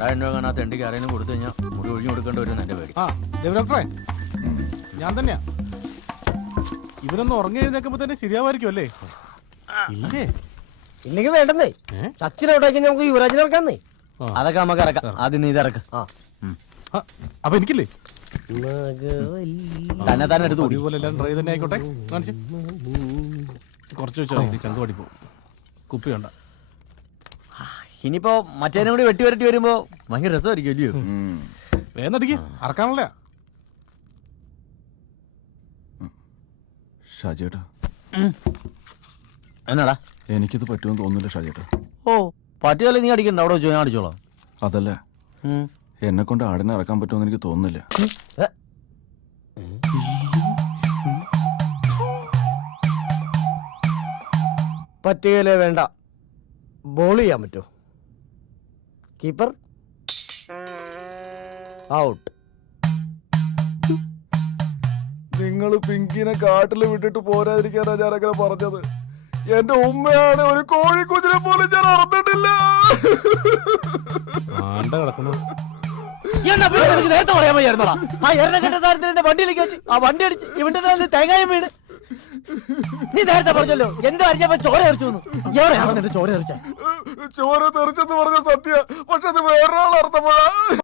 2000 രൂപ കാണാത്ത എണ്ടിക്ക് ആരെങ്കിലും കൊടുത്തു കഴിഞ്ഞാൽ മുടി ഒഴിഞ്ഞു കൊടുക്കേണ്ടി വരും എന്റെ പേടി. ആ ഡോക്ടറെ, ഞാൻ തന്നെയാ. ഇവരൊന്ന് ഉറങ്ങി എഴുന്നേക്കുമ്പോ തന്നെ ശരിയാവായിരിക്കും അല്ലേ? ഇല്ലേ? ഇല്ലെങ്കിൽ വേണ്ടെന്നേ. സച്ചിനോട്ടേക്ക് നമുക്ക് യുവരാജിനെ ഇറക്കാന്നേ. അതൊക്കെ നമുക്ക് ഇറക്കാം. ആദ്യം നീ ഇറക്ക. അപ്പൊ എനിക്കില്ലേ? തന്നെ തന്നെ എടുത്തു പോലെ എല്ലാം ഡ്രൈ തന്നെ ആയിക്കോട്ടെ. കാണിച്ചു കുറച്ച് വെച്ചാൽ ചങ്ക് പഠിപ്പോ. കുപ്പി വേണ്ട. ഇനിയിപ്പോ മറ്റേനും കൂടി വെട്ടി വരട്ടി വരുമ്പോ ഭയങ്കര രസമായിരിക്കും അല്ലയോ? വേന്നടിക്ക് അറക്കാനല്ല. ഷാജേട്ടാ, എന്നാടാ? എനിക്കിത് പറ്റുമെന്ന് തോന്നുന്നില്ല ഷാജേട്ടാ. ഓ പറ്റിയാലേ നീ അടിക്കണ്ട. അവിടെ വെച്ചോ, ഞാൻ അടിച്ചോളാം. അതല്ല, എന്നെ കൊണ്ട് ആടിനെ ഇറക്കാൻ പറ്റുമെന്ന് എനിക്ക് തോന്നുന്നില്ല. പറ്റുകയില്ലേ? വേണ്ട. ബോൾ ചെയ്യാൻ പറ്റുമോ? Keeper out. നിങ്ങൾ പിങ്കിനെ കാട്ടിൽ വിട്ടിട്ട് പോരാതിരിക്കാനാ ഞാൻ അങ്ങനെ പറഞ്ഞത്. എന്റെ ഉമ്മയാണ് ഒരു കോഴിക്കുഞ്ഞിനെ പോലും ഞാൻ അറന്നിട്ടില്ല. കിടക്കണോ? നേരത്തെ പറയാൻ വയ്യായിരുന്നോടാ? ആ എണ്ണ സാധനത്തിന് വണ്ടിയിലേക്ക് ആ വണ്ടി അടിച്ച് ഇവന്റെ തേങ്ങായും വീട്. നീ നേരത്തെ പറഞ്ഞല്ലോ എന്തോ അറിഞ്ഞപ്പോ ചോര എറിച്ചു. എവിടെയാണോ നിന്റെ ചോര എറിച്ച? ചോര തെറിച്ചെന്ന് പറഞ്ഞ സത്യ, പക്ഷെ അത് വേറൊരാൾ അർത്ഥപ്പോഴാ.